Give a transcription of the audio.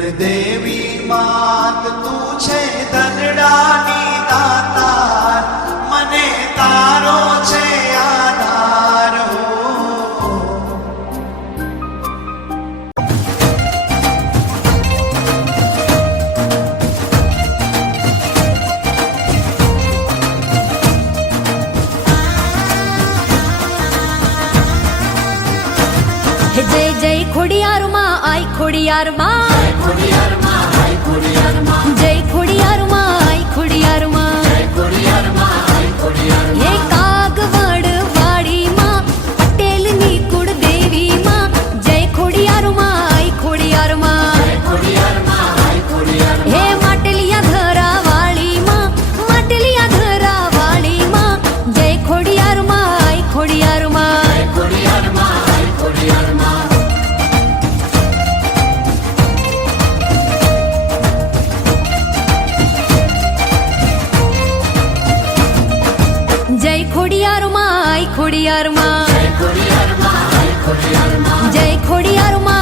કુળદેવી માત તું છે ધનડાની દાતાર, મને તારો છે આધાર હો. જય જય ખોડિયાર માં આઈ ખોડિયાર માં, જય ખોડિયાર માં આઈ ખોડિયાર માં, જય ખોડિયાર માં આઈ ખોડિયાર માં, જય ખોડિયાર માં આઈ ખોડિયાર માં. હે કાગવડ વાડી માં પટેલ ની કુળદેવી માં, જય ખોડિયાર માં આઈ ખોડિયાર માં, જય ખોડિયાર માં આઈ ખોડિયાર માં. હે માટલિયા ધરા વાળી માં, માટલિયા ધરા વાળી માં, જય ખોડિયાર માં આઈ ખોડિયાર માં, જય ખોડિયાર માં આઈ ખોડિયાર માં. જય ખોડિયાર માં આઈ ખોડિયાર માં, જય ખોડિયાર માં આઈ ખોડિયાર માં, જય ખોડિયાર માં